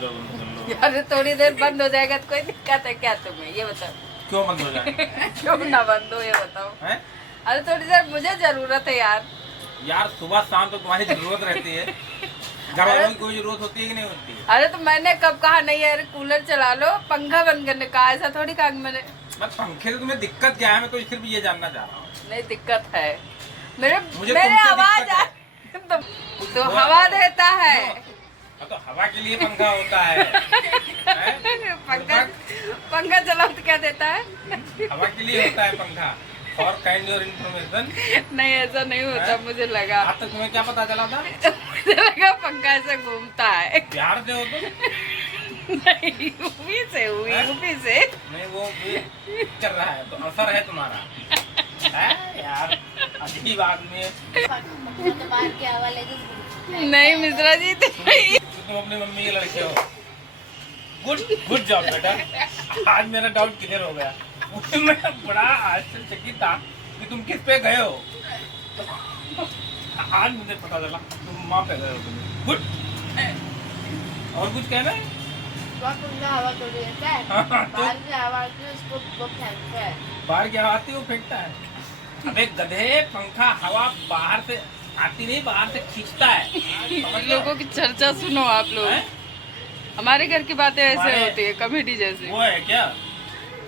Cooler बंद कर लो। अरे थोड़ी देर बंद हो जाएगा तो कोई दिक्कत है क्या तुम्हें, ये बताओ। क्यों बंद हो जाए? क्यों ना बंद हो, ये बताओ। हैं? अरे थोड़ी देर मुझे जरूरत है यार। यार सुबह शाम तो तुम्हारी जरूरत रहती है, घर वालों की कोई जरूरत होती है कि नहीं होती है? अरे तो मैंने कब कहा नहीं है, अरे कूलर चला लो, पंखा बंद करने कहा, ऐसा थोड़ी कहा मैंने। मैं पंखे से तुम्हें दिक्कत क्या है, मैं तो सिर्फ ये जानना चाह रहा हूँ। नहीं दिक्कत है मेरे मुझे मेरे तुमसे आवाज दिक्कत है। तो हवा देता है। तो हवा के लिए पंखा होता है। हैं? पंखा चलाओ तो क्या देता है? हवा के लिए होता है पंखा। और काइंड योर इन्फॉर्मेशन। नहीं ऐसा नहीं होता, मुझे लगा। आज तक तुम्हें क्या पता चला था? मुझे लगा पंखा ऐसे घूमता है। प्यार से हो तो नहीं यूपी से हुई, यूपी से नहीं, वो भी चल रहा है तो असर है तुम्हारा। है यार, अजीब आदमी है। नहीं मिश्रा जी तो तुम अपनी मम्मी के लड़के हो। गुड गुड जॉब बेटा। आज मेरा डाउट क्लियर हो गया। मैं बड़ा आश्चर्यचकित था कि तुम किस पे गए हो। आज मुझे पता चला तुम माँ पे गए हो। गुड। और कुछ कहना है? हवा तो देता है, बाहर की हवा आती है उसको वो फेंकता है। बाहर की हवा आती है वो फेंकता है। अबे गधे, पंखा हवा बाहर से आती नहीं, बाहर से खींचता है। समझ लो? लोगों की चर्चा सुनो आप लोग। हैं? हमारे घर की बातें ऐसे हमारे- होती है, कॉमेडी जैसी। वो है क्या?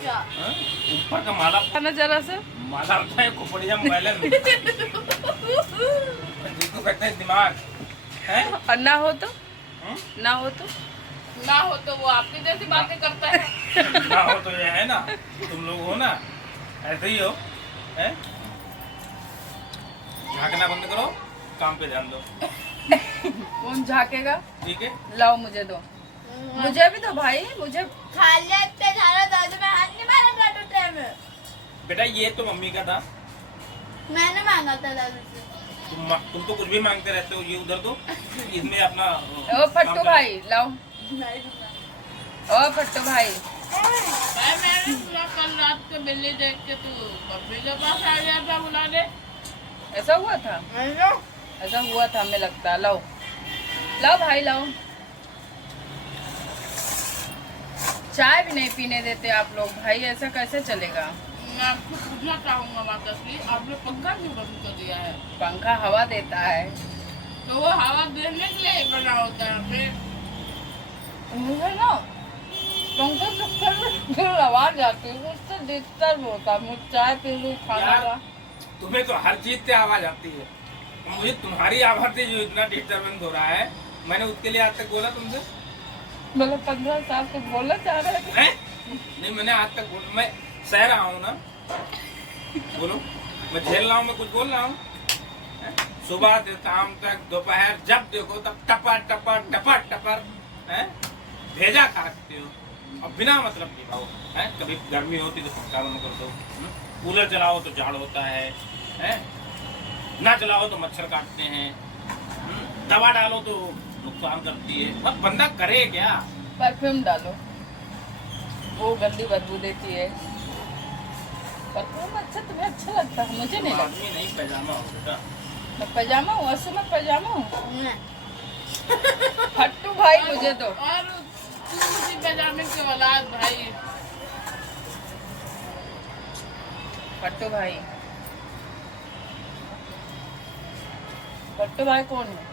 क्या? हाँ? ऊपर का माला खाना जरा सा। माला होता है खोपड़िया मोबाइल में। जिसको कहते हैं दिमाग है। और ना हो तो हम्म? ना हो तो ना हो तो वो आपकी जैसी बातें करता है। ना हो तो ये है ना, तुम लोग हो ना, ऐसे ही हो। हैं? झांकना बंद करो, काम पे ध्यान दो। कौन झाकेगा? ठीक है? लाओ मुझे दो, मुझे भी दो भाई, मुझे। खा लेते झाड़ा दादू में हाथ नहीं मारा टाटू टाइम में। बेटा ये तो मम्मी का था। मैंने मांगा था दादू से। तुम तो कुछ भी मांगते रहते हो। ये उधर दो, इसमें अपना ओ फट्टू काम भाई लाओ। नहीं ओ फट्टू भाई, मैंने पूरा कल रात को बिल्ली देख के तू बब्बी के पास आ गया था बुलाने। ऐसा हुआ था? ऐसा हुआ था हमें लगता। लाओ लाओ भाई लाओ। चाय भी नहीं पीने देते आप लोग भाई, ऐसा कैसे चलेगा? मैं आपको पूछना चाहूंगा वापस की आपने पंखा क्यों बंद कर दिया है? पंखा हवा देता है। तो वो हवा देने के लिए बना होता है फिर। मुझे ना पंखा चक्कर में फिर आवाज आती है, उससे डिस्टर्ब होता है। मुझे चाय पी लूँ, खाना यार, खा। तुम्हें तो हर चीज से आवाज आती है। मुझे तुम्हारी आवाज से जो इतना डिस्टर्बेंस हो रहा है, मैंने उसके लिए आज तक बोला तुमसे? मतलब 15 साल से बोलना चाह रहे थे। हैं? नहीं, मैंने आज तक मैं सह रहा हूँ ना। बोलो, मैं झेल रहा हूँ, मैं कुछ बोल रहा हूँ। सुबह से शाम तक दोपहर जब देखो तब टपर टपर टपर टपर हैं? भेजा काटते हो और बिना मतलब की भाव है। कभी गर्मी होती तो पंखा बंद कर दो, कूलर चलाओ तो झाड़ होता है? ना चलाओ तो मच्छर काटते हैं, दवा डालो तो नुकसान करती है। बस बंदा करे क्या? परफ्यूम डालो, वो गंदी बदबू देती है। परफ्यूम अच्छा, तुम्हें अच्छा लगता है, मुझे नहीं लगता। आदमी नहीं पैजामा हो बेटा। मैं पजामा हूँ, असु में पजामा हूँ। नहीं। फट्टू भाई मुझे दो। और तू उसी पजामे के औलाद भाई। फट्टू भाई, फट्टू भाई कौन है?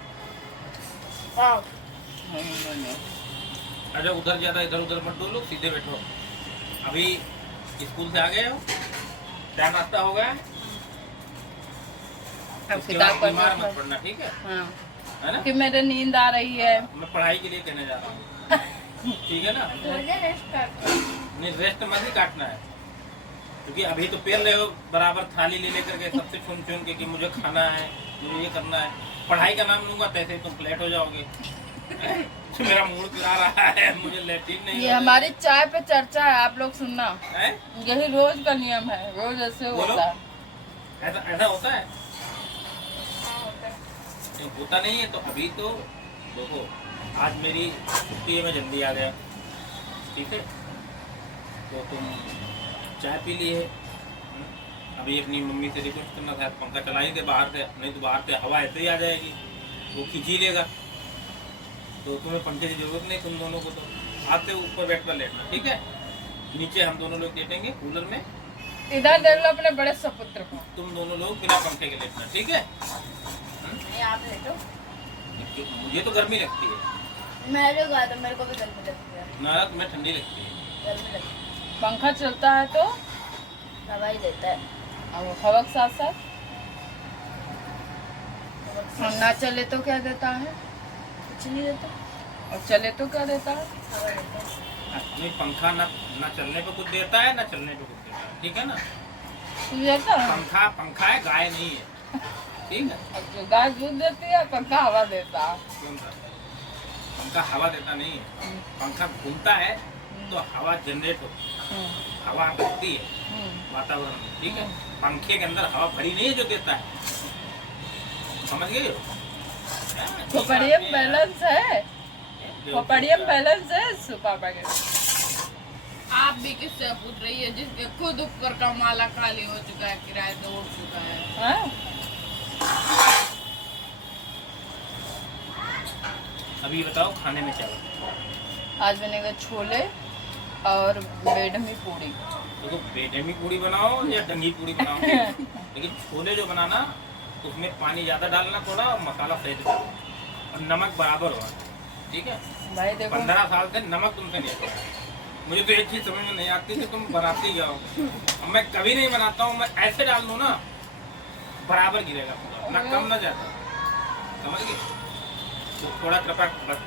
अरे उधर ज्यादा इधर उधर मत डोलो, सीधे बैठो। अभी स्कूल से आ गए हो, टाइम नाश्ता हो गया। अब उसके किताब बाद पर बीमार मत पड़ना, ठीक है? हाँ, है ना? कि मेरे नींद आ रही है। मैं पढ़ाई के लिए कहने जा रहा हूँ, ठीक है ना? मुझे रेस्ट करता है। नहीं, रेस्ट मत ही काटना है, क्योंकि अभी तो पेल रहे हो बराबर थाली ले लेकर के सबसे चुन चुन के कि मुझे खाना है, मुझे ये करना है। पढ़ाई का नाम लूंगा तैसे तुम फ्लैट हो जाओगे। तो मेरा मूड गिरा रहा है, मुझे लेटिन नहीं। ये हमारी चाय पे चर्चा है, आप लोग सुनना। है? यही रोज का नियम है, रोज ऐसे बोलो। होता है। ऐसा ऐसा होता है? नहीं, होता नहीं है तो अभी तो देखो, आज मेरी छुट्टी है, मैं जल्दी आ गया, ठीक है? तो तुम चाय पी लिए। अभी अपनी मम्मी से रिक्वेस्ट करना था, पंखा चला ही दे बाहर से, नहीं तो बाहर से हवा ऐसे ही आ जाएगी, वो खींच ही लेगा। तो तो तुम्हें पंखे की जरूरत नहीं, तुम दोनों को तो आते ऊपर बैठ कर लेटना, ठीक है। नीचे हम दोनों लोग लेटेंगे कूलर में, इधर देख लो अपने बड़े सपुत्र को। तुम दोनों लोग बिना पंखे के लेटना, ठीक है। नहीं आप लेटो। मुझे तो गर्मी लगती है, मेरे को तो मेरे को भी गर्मी लगती है। ना तुम्हें ठंडी लगती है। गर्मी लगती पंखा चलता है तो है, हवा ही देता है। और हवा के साथ साथ और ना चले तो क्या देता है? कुछ नहीं देता, और चले तो क्या देता है? हवा देता है। नहीं, पंखा ना चलने पे कुछ देता है, ना चलने पे कुछ देता है, ठीक है ना। देता है। पंखा है, गाय नहीं है, ठीक है। अब जो गाय दूध देती है, पंखा हवा देता है। पंखा हवा देता नहीं है, पंखा घूमता है तो हवा जनरेट होती है, हवा बहती है वातावरण में, ठीक है। पंखे के अंदर हवा भरी नहीं है जो देता है, समझ गए हो? खोपड़ियम बैलेंस है, खोपड़ियम बैलेंस है पापा के। आप भी किससे पूछ रही है जिसके खुद ऊपर का माला खाली हो चुका है, किराए तो उठ चुका है। हाँ? अभी बताओ खाने में क्या है? आज बनेगा छोले और बेडमी पूड़ी। देखो, बेडमी पूड़ी बनाओ या डंगी पूड़ी बनाओ, लेकिन छोले जो बनाना उसमें पानी ज्यादा डालना थोड़ा, और मसाला सही डालना, और नमक बराबर होगा, ठीक है। भाई देखो 15 साल से नमक तुमसे नहीं आता। मुझे तो एक चीज समझ में नहीं आती कि तुम बनाती जाओ, अब मैं कभी नहीं बनाता हूँ, मैं ऐसे डाल दूँ ना बराबर गिरेगा पूरा, ना कम ना ज्यादा, समझ गए। तो थोड़ा कृपया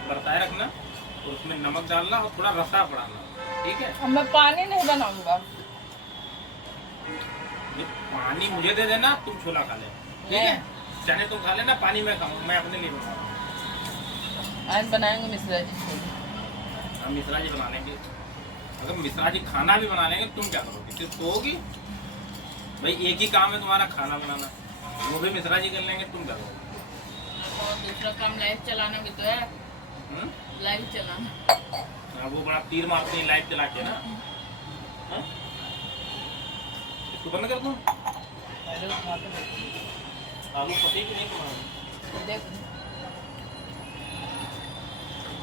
बरताए रखना, और उसमें नमक डालना और थोड़ा रसा बढ़ाना, ठीक है। अब मैं पानी नहीं बनाऊंगा। ये पानी मुझे दे देना, तुम छोला खा ले, ठीक है। चने तुम खा लेना, पानी मैं खाऊंगा, मैं अपने लिए बनाऊंगा। आज बनाएंगे मिश्रा जी छोले। हम मिश्रा जी बना लेंगे। अगर मिश्रा जी खाना भी बना लेंगे, तुम क्या करोगे? सिर्फ सोओगी? भाई एक ही काम है तुम्हारा, खाना बनाना, वो भी मिश्रा जी कर लेंगे, तुम करोगे। और दूसरा काम लाइव चलाना भी तो है, लाइव चलाना। हाँ, वो बड़ा तीर मारते हैं लाइट चला के ना। हाँ? इसको बंद कर दूं? पहले उठा के देखो। आलू पते कि नहीं तुम्हारे? देख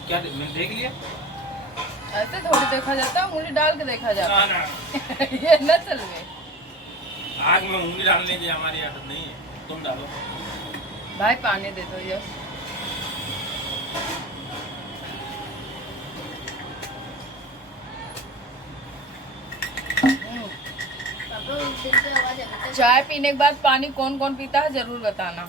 क्या मैंने देख लिया? ऐसे थोड़ी देखा जाता है, उंगली डाल के देखा जाता ना है। ना, ये न चल गए। आग में उंगली डालने की हमारी आदत नहीं है, तुम डालो। भाई पानी दे दो यस। पापा उस दिन से आवाज अभी तक। चाय पीने के बाद पानी कौन कौन पीता है जरूर बताना।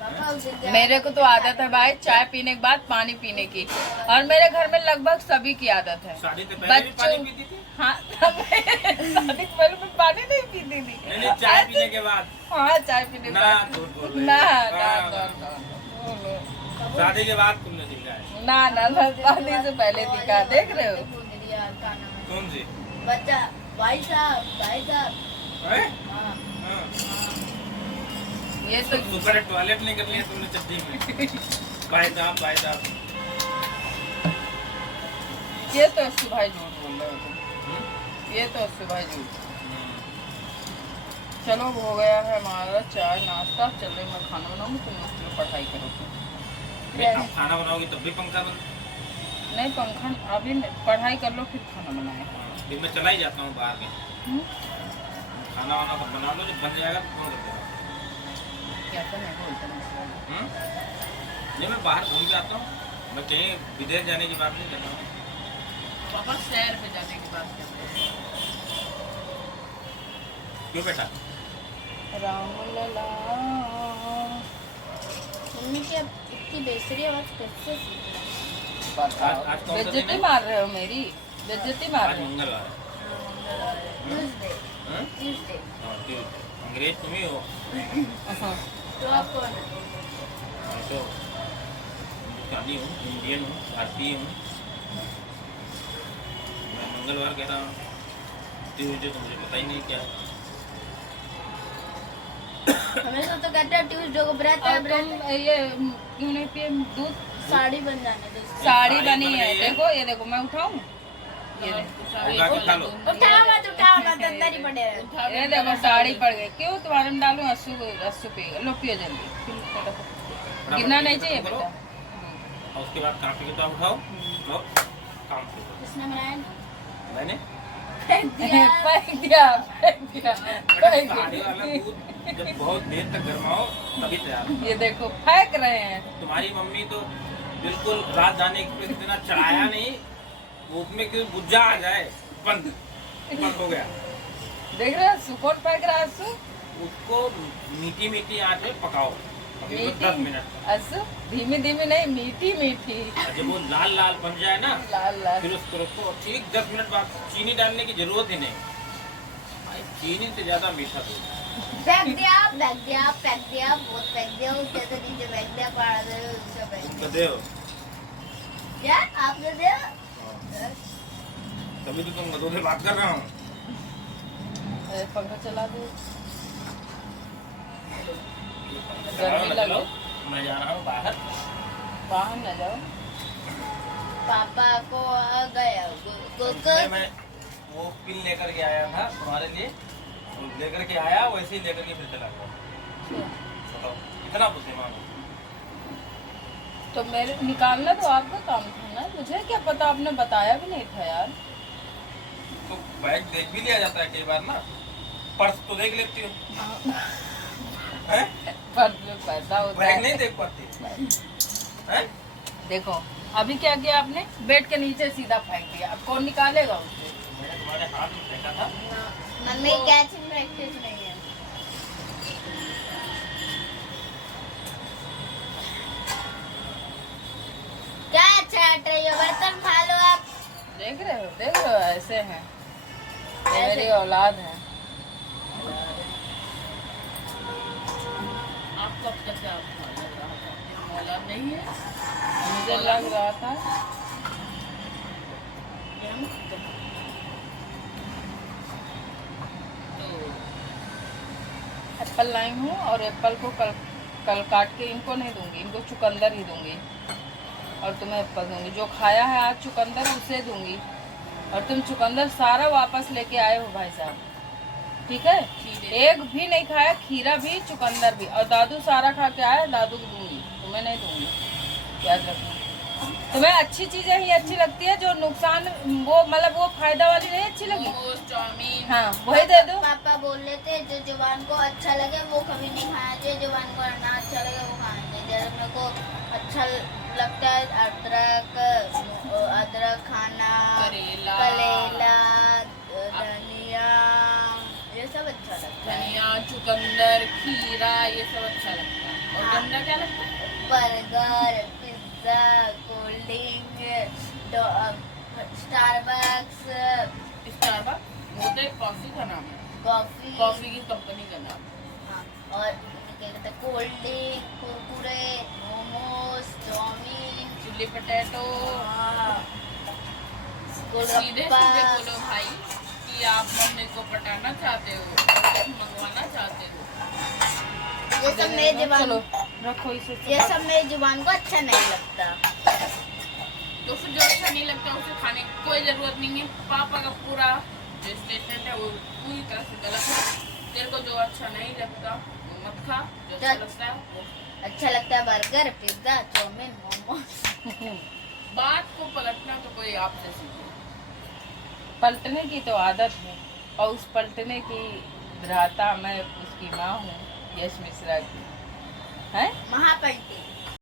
पापा उस दिन से मेरे को तो आदत है भाई चाय पीने के बाद पानी पीने की, और मेरे घर में लगभग सभी की आदत है। शादी से पहले भी पानी बच्चों पीती थी? हाँ शादी के पहले मैं पानी नहीं पीती थी। नहीं, चाय पीने के बाद। हाँ चाय पीने के ना, बाद झूठ बोल रही ना हो। ना हाँ, ना शादी के बाद तुमने सीखा है। ना ना ना शादी से पहले दिखा देख रहे हो। कौन सी? बच्चा भाई साहब हैं? हाँ हाँ। ये तो सुपर टॉयलेट नहीं कर लिया तुमने चड्डी में? भाई साहब, भाई साहब। ये तो अस्सू भाई झूठ बोल रहे हो तुम। ये तो अस्सू भाई झूठ। चलो हो गया है हमारा चाय नाश्ता। चलो मैं खाना बनाऊंगी, तुम मुझसे पढ़ाई करो। मैं अब खाना बनाओगी तब भी पंखा बंद? नहीं पंखा अभी पढ़ाई कर लो फिर खाना बनाए। फिर मैं चला ही जाता हूँ बाहर के। खाना वाना सब बना लो, जब बन जाएगा तो फोन कर देना। क्या तो नहीं बोलते नहीं, मैं बाहर घूम के आता हूँ, मैं कहीं विदेश जाने की बात नहीं कर रहा हूँ। पापा शहर पे जाने की बात करते हैं। क्यों बेटा? राम लला। मम्मी की अब इतनी बेसुरी आवाज कैसे सीखी? आज कौन सा दिन बेइज्जती है? मार रहे हो मेरी, बेइज्जती मार आज रहे हो। मंगलवार है। ट्यूसडे हाँ? ट्यूसडे। हाँ, क्यों? अंग्रेज तुम ही हो। हाँ। तो आप कौन है? मैं तो हिंदुस्तानी हूँ, इंडियन हूँ, भारतीय हूँ। मैं मंगलवार कह रहा हूँ, ट्यूसडे तो मुझे पता ही नहीं क्या है। हमेशा तो कहते हैं ट्यूसडे को व्रत है, और व्रत तुम ये क्यों नहीं पिए दूध? साड़ी बन जाने दो। साड़ी साड़ी बनी बन है, गई है। देखो ये देखो मैं उठाऊं। ये देखो उठा के खा लो। उठाओ मत अंदर ही पड़े रहे। ये देखो साड़ी पड़ गई। क्यों तुम्हारे में डालूं? अस्सू अस्सू पिएगा। लो पियो जल्दी। गिरना नहीं चाहिए बेटा। और उसके बाद कापी किताब उठाओ और काम करो। किसने बनाया? मैंने फेंक दिया। फेंक दिया, फेंक दिया, फेंक साड़ी दिया। वाला दूध जब बहुत देर तक गर्माओ तभी तैयार होता है। ये देखो फेंक रहे हैं। तुम्हारी मम्मी तो बिल्कुल राजधानी एक्सप्रेस इतना चढ़ाया नहीं, वो उसमें कि बुझा आ जाए, बंद बंद हो गया। देख रहे हो सुकोट फेंक रहा है असु। उसको मीठी मीठी आंच में पकाओ तकरीबन 10 मिनट। असु धीमी धीमी नहीं, मीठी मीठी। और जब वो लाल लाल बन जाए ना, लाल लाल। फिर उसको रखो ठीक 10 मिनट बाद। चीनी डालने की जरूरत ही नहीं भाई, चीनी से ज्यादा मीठा दूध। फेंक दिया, फेंक दिया, फेंक दिया, बहुत फेंक दिया, उसके तो नीचे फेंक दिया, पड़ा दे, उससे फेंक तो दिया। दे क्या आपने दिया? तभी तो तुम मधु से बात कर रहा हूँ। अरे पंखा चला दो। चलो गर्मी ना, लग चलो, रही। मैं जा रहा हूँ बाहर। बाहर न जाओ। पापा को आ गया मैं वो पिन लेकर के आया था तुम्हारे लिए, तो लेकर के आया वैसे ही लेकर के फिर चला गया। बताओ इतना बुद्धिमान हो। तो मेरे निकालना तो आपका काम था ना, मुझे क्या पता, आपने बताया भी नहीं था यार। तो बैग देख भी लिया जाता है कई बार ना, पर्स तो देख लेती हो हैं? पर में पैसा होता बैग है। नहीं देख पाती हैं? देखो अभी क्या किया आपने, बेड के नीचे सीधा फेंक दिया, अब कौन निकालेगा उसे। मैंने तुम्हारे हाथ में फेंका था। मम्मी कैचिंग प्रैक्टिस नहीं है। क्या चाट रही हो? बर्तन खा लो आप। देख रहे हो ऐसे हैं, ये ऐसे? मेरी औलाद है। आपको अब तक क्या लग रहा था? औलाद नहीं है? मुझे लग रहा था तो एप्पल लाई हूँ और एप्पल को कल कल काट के इनको नहीं दूंगी, इनको चुकंदर ही दूंगी और तुम्हें एप्पल दूंगी। जो खाया है आज चुकंदर उसे दूंगी और तुम चुकंदर सारा वापस लेके आए हो भाई साहब, ठीक है। खीरे। एक भी नहीं खाया, खीरा भी चुकंदर भी, और दादू सारा खा के आया, दादू को दूंगी, तुम्हें नहीं दूंगी, याद रखना। तुम्हें अच्छी चीजें ही अच्छी लगती है, जो नुकसान वो मतलब वो फायदा वाली नहीं अच्छी लगी। मोमोज, चाउमीन। हाँ वही दे दो। पापा बोल रहे थे जो जुबान को अच्छा लगे वो कभी नहीं खाना चाहिए, जुबान को ना अच्छा लगे वो खाना चाहिए। जैसे मेरे को अच्छा लगता है अदरक खाना, करेला। करेला, धनिया, ये सब अच्छा लगता है। धनिया, चुकंदर, खीरा, ये सब अच्छा लगता है। और हाँ। गंदा क्या लगता है? Burger, pizza, cold drink, Starbucks, Starbucks वो तो एक कॉफी का नाम है, कॉफी, कॉफी की कंपनी का नाम है। हाँ, और क्या कहते हैं cold drink, Kurkure, momos, chow mein, chilli potato. सीधे सीधे बोलो भाई कि आप मम्मी को पटाना चाहते हो, कुछ मंगवाना चाहते हो। ये सब मेरी चलो जुबान, रखो इसे। ये सब मेरी जुबान को अच्छा नहीं लगता। तो फिर जो अच्छा नहीं लगता उसे खाने की कोई जरूरत नहीं है। पापा का पूरा जो स्टेटमेंट है वो पूरी तरह से गलत है। तेरे को जो अच्छा नहीं लगता वो मत खा, जो अच्छा लगता है वो। अच्छा लगता है बर्गर, पिज्जा, चाउमीन, मोमोज। बात को पलटना तो कोई आपसे सीखे। पलटने की तो आदत है और उस पलटने की भ्राता मैं उसकी माँ हूँ, यश मिश्रा की है। महापलटी